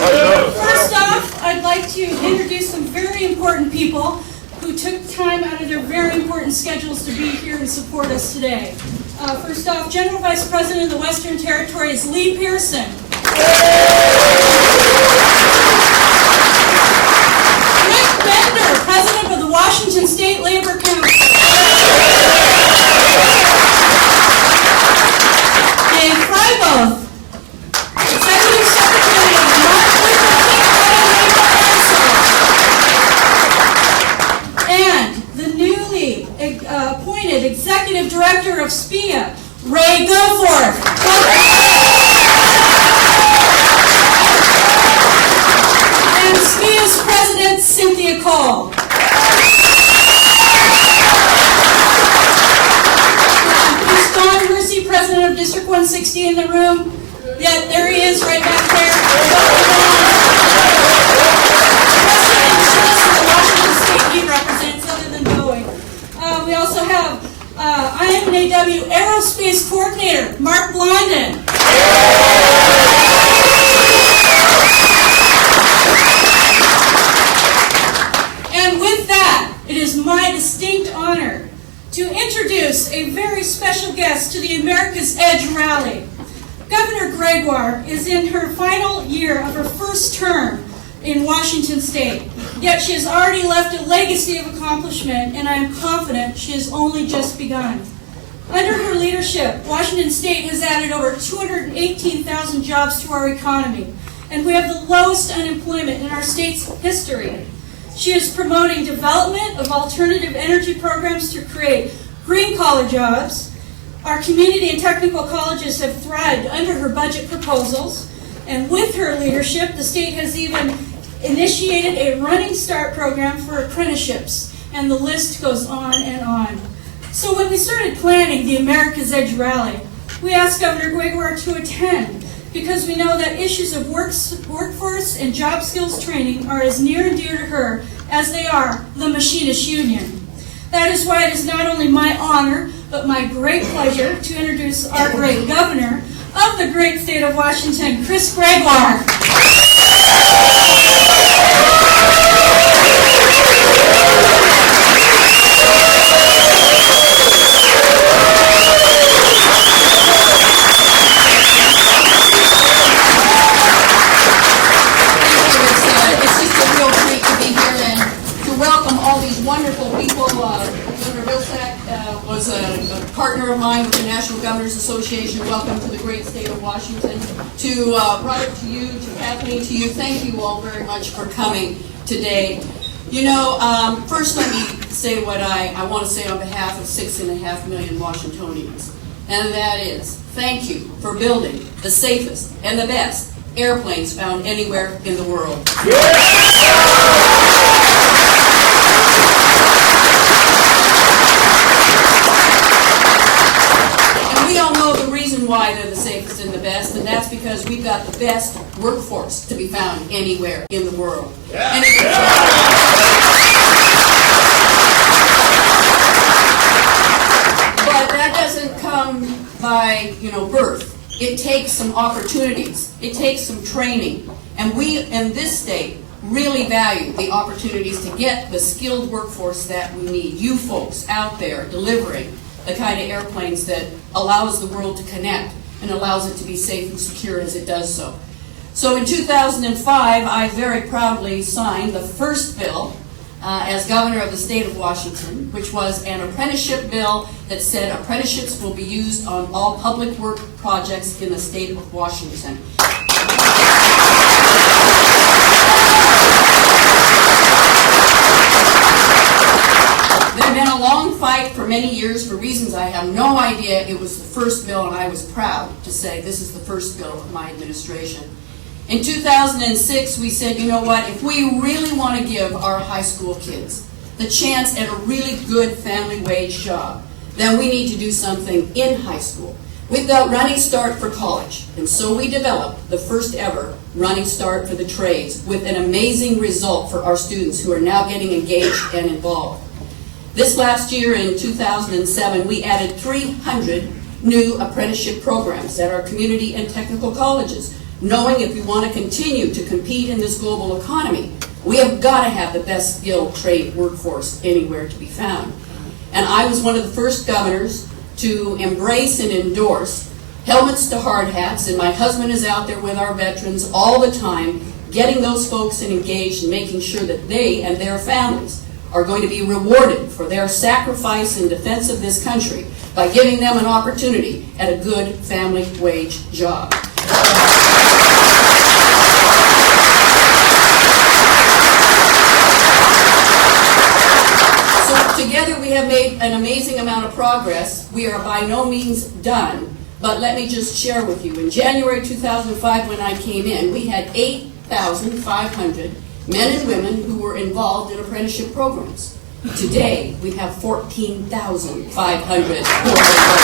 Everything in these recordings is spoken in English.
First off, I'd like to introduce some very important people who took time out of their very important schedules to be here and support us today. First off, General Vice President of the Western Territory is Lee Pearson. Rick Bender, President of the Washington State Labor Council. Dave Freiboth, Executive Secretary of the North Labor Council. And the newly appointed Executive Director of SPIA, Ray Goforth. And SPIA's President, Cynthia Cole. Is Don Hersey, President of District 160 in the room? Yeah, there he is right back there. President of the Washington State he represents other than Boeing. We also have IMNAW Aerospace Coordinator, Mark Blondin. And with that, it is my distinct honor to introduce a very special guest to the America's Edge Rally. Governor Gregoire is in her final year of her first term in Washington State, yet she has already left a legacy of accomplishment, and I am confident she has only just begun. Under her leadership, Washington State has added over 218,000 jobs to our economy, and we have the lowest unemployment in our state's history. She is promoting development of alternative energy programs to create green-collar jobs. Our community and technical colleges have thrived under her budget proposals, and with her leadership, the state has even initiated a Running Start program for apprenticeships, and the list goes on and on. So when we started planning the America's Edge Rally, we asked Governor Gregoire to attend because we know that issues of workforce and job skills training are as near and dear to her as they are the Machinists Union. That is why it is not only my honor, but my great pleasure to introduce our great governor of the great state of Washington, Chris Gregoire. Partner of mine with the National Governors Association. Welcome to the great state of Washington. To Robert, to you, to Kathleen, to you, thank you all very much for coming today. You know, first let me say what I want to say on behalf of 6.5 million Washingtonians, and that is thank you for building the safest and the best airplanes found anywhere in the world. Why they're the safest and the best, and that's because we've got the best workforce to be found anywhere in the world. Yeah. But that doesn't come by, birth. It takes some opportunities. It takes some training. And we in this state really value the opportunities to get the skilled workforce that we need. You folks out there delivering the kind of airplanes that allows the world to connect and allows it to be safe and secure as it does so. So in 2005, I very proudly signed the first bill as governor of the state of Washington, which was an apprenticeship bill that said apprenticeships will be used on all public work projects in the state of Washington. There's been a long fight for many years for reasons I have no idea. It was the first bill, and I was proud to say this is the first bill of my administration. In 2006, we said, you know what, if we really want to give our high school kids the chance at a really good family wage job, then we need to do something in high school. We've got Running Start for college, and so we developed the first ever Running Start for the trades with an amazing result for our students who are now getting engaged and involved. This last year in 2007, we added 300 new apprenticeship programs at our community and technical colleges, knowing if we want to continue to compete in this global economy, we have got to have the best skilled trade workforce anywhere to be found. And I was one of the first governors to embrace and endorse helmets to hard hats, and my husband is out there with our veterans all the time, getting those folks engaged and making sure that they and their families are going to be rewarded for their sacrifice in defense of this country by giving them an opportunity at a good family wage job. So together we have made an amazing amount of progress. We are by no means done, but let me just share with you. In January 2005, when I came in, we had 8,500 men and women who were involved in apprenticeship programs. Today, we have 14,500 who are involved.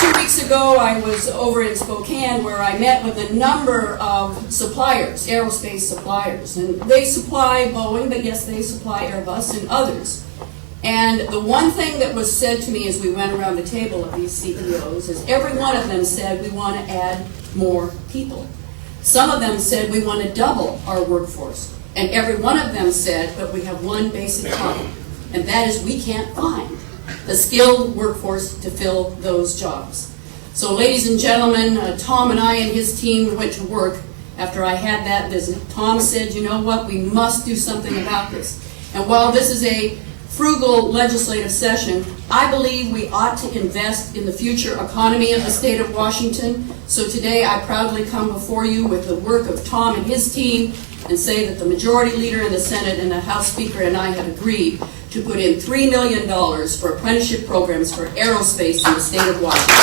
2 weeks ago, I was over in Spokane where I met with a number of suppliers, aerospace suppliers, and they supply Boeing, but yes, they supply Airbus and others. And the one thing that was said to me as we went around the table of these CEOs is every one of them said, we want to add more people. Some of them said, we want to double our workforce. And every one of them said, but we have one basic problem, and that is we can't find the skilled workforce to fill those jobs. So ladies and gentlemen, Tom and I and his team went to work after I had that visit. Tom said, you know what, we must do something about this. And while this is a frugal legislative session, I believe we ought to invest in the future economy of the state of Washington. So today I proudly come before you with the work of Tom and his team and say that the majority leader in the Senate and the House Speaker and I have agreed to put in $3 million for apprenticeship programs for aerospace in the state of Washington.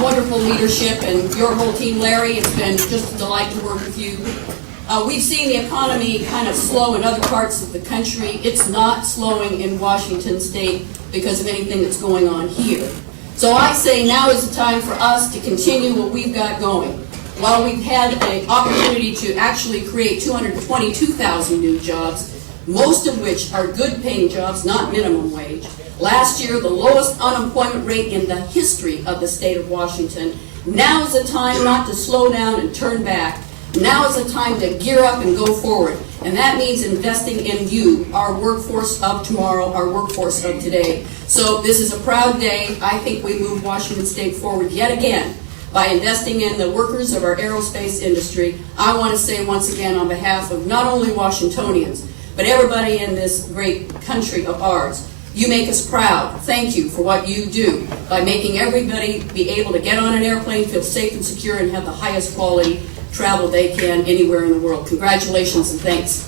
Wonderful leadership and your whole team, Larry. It's been just a delight to work with you. We've seen the economy kind of slow in other parts of the country. It's not slowing in Washington State because of anything that's going on here. So I say now is the time for us to continue what we've got going. While we've had an opportunity to actually create 222,000 new jobs, most of which are good paying jobs, not minimum wage. Last year, the lowest unemployment rate in the history of the state of Washington. Now is the time not to slow down and turn back. Now is the time to gear up and go forward. And that means investing in you, our workforce of tomorrow, our workforce of today. So this is a proud day. I think we moved Washington State forward yet again by investing in the workers of our aerospace industry. I want to say once again on behalf of not only Washingtonians, but everybody in this great country of ours, you make us proud. Thank you for what you do by making everybody be able to get on an airplane, feel safe and secure, and have the highest quality travel they can anywhere in the world. Congratulations and thanks.